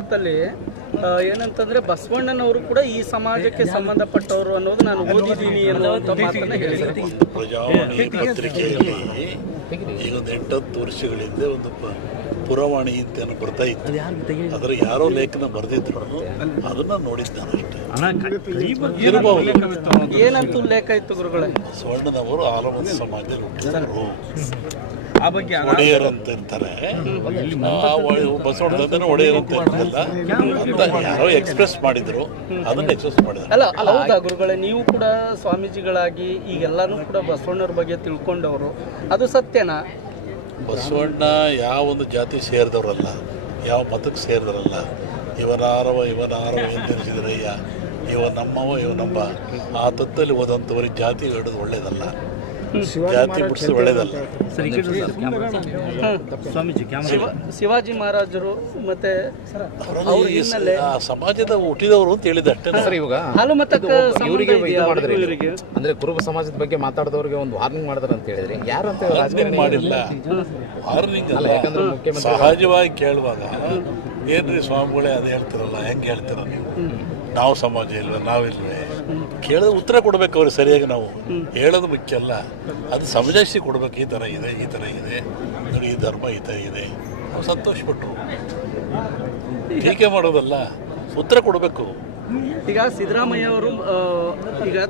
ಮಾತಲ್ಲಿ ಏನಂತಂದ್ರೆ ಬಸವಣ್ಣನವರು ಕೂಡ ಈ ಸಮಾಜಕ್ಕೆ ಸಂಬಂಧಪಟ್ಟವರು ಅನ್ನೋದು ನಾನು ಓದಿದ್ದೀನಿ ಅನ್ನುವಂಥ ಮಾತನ್ನ ಹೇಳಿದ್ದಾರೆ. ಪ್ರಜಾವಾಣಿ ಪತ್ರಿಕೆಯಲ್ಲಿ ಈಗ ಒಂದು 8-10 ವರ್ಷಗಳ ಹಿಂದೆ ಒಂದು ಪುರವಾಣಿ ಅಂತ ಬರ್ತಾ ಇತ್ತು. ಅದರ ಯಾರೋ ಲೇಖನ ಬರೆದಿದ್ರು, ಅದನ್ನ ನೋಡಿದ್ದಾನೆ ಅಷ್ಟೇ. ಏನಂತ ಉಲ್ಲೇಖ ಇತ್ತು ಗುರುಗಳೇ? ಬಸವಣ್ಣನವರು ಆಲಮದ ಸಮಾಜದಲ್ಲಿ ಹುಟ್ಟಿದ್ರು, ಒಡೆಯರ್ ಅಂತ ಇರ್ತಾರೆ. ಬಸವಣ್ಣನ ಒಡೆಯರ್ ಅಂತ ಇರ್ತಲ್ಲ ಅಂತ ಯಾರೋ ಎಕ್ಸ್ಪ್ರೆಸ್ ಮಾಡಿದ್ರು, ಅದನ್ನ ಎಕ್ಸ್ಪ್ರೆಸ್ ಮಾಡಿದ್ರು. ಅಲ್ಲ ಹೌದಾ ಗುರುಗಳೇ, ನೀವು ಕೂಡ ಸ್ವಾಮೀಜಿಗಳಾಗಿ ಈಗೆಲ್ಲಾನು ಕೂಡ ಬಸವಣ್ಣವ್ರ ಬಗ್ಗೆ ತಿಳ್ಕೊಂಡವರು, ಅದು ಸತ್ಯನಾ? ಬಸವಣ್ಣ ಯಾವ ಒಂದು ಜಾತಿ ಸೇರಿದವರಲ್ಲ, ಯಾವ ಮತಕ್ಕೆ ಸೇರಿದವರಲ್ಲ. ಇವನಾರವ ಎಂದೆನಿಸಿದ್ರಯ್ಯ, ಇವ ನಮ್ಮವ ಇವ ನಮ್ಮ ಆ ತತ್ತಲ್ಲಿ ಹೋದಂಥವ್ರಿಗೆ ಜಾತಿ ಹಿಡಿದು ಒಳ್ಳೇದಲ್ಲ, ಜಾತಿ ಬಿಡಿಸೋದು ಒಳ್ಳೇದಲ್ಲ. ಶಿವಾಜಿ ಮಹಾರಾಜರು ಮತ್ತೆ ಆ ಸಮಾಜದ ಹುಟ್ಟಿದವರು ಅಂತ ಹೇಳಿದ ಅಷ್ಟೇ. ಅಂದ್ರೆ ಕುರುಬ ಸಮಾಜದ ಬಗ್ಗೆ ಮಾತಾಡಿದವ್ರಿಗೆ ಒಂದು ವಾರ್ನಿಂಗ್ ಮಾಡಿದಾರೆ ಅಂತ ಹೇಳಿದ್ರಿ. ಯಾರು ಅಂತ ವಾರ್ನಿಂಗ್ ಮಾಡಿಲ್ಲ, ವಾರ್ನಿಂಗ್ ಅಲ್ಲ. ಸಹಜವಾಗಿ ಕೇಳುವಾಗ ಏನ್ರಿ ಸ್ವಾಮಿಗಳೇ ಅದು ಹೇಳ್ತಿರಲ್ಲ, ಹೆಂಗೆ ಹೇಳ್ತೀರ ನೀವು? ನಾವು ಸಮಾಜ ಇಲ್ವೇ, ನಾವಿಲ್ವೇ? ಕೇಳಿದ್ರೆ ಉತ್ತರ ಕೊಡ್ಬೇಕು ಅವ್ರಿಗೆ ಸರಿಯಾಗಿ. ನಾವು ಹೇಳೋದು ಮುಖ್ಯ ಅಲ್ಲ, ಅದು ಸಮಜಾಯಿಸಿ ಕೊಡ್ಬೇಕು. ಈ ಥರ ಇದೆ, ಈ ಥರ ಇದೆ, ಈ ಧರ್ಮ ಈ ಥರ ಇದೆ. ನಾವು ಸಂತೋಷಪಟ್ಟರು. ಟೀಕೆ ಮಾಡೋದಲ್ಲ, ಉತ್ತರ ಕೊಡಬೇಕು. ಈಗ ಸಿದ್ದರಾಮಯ್ಯ ಅವರು ಈಗ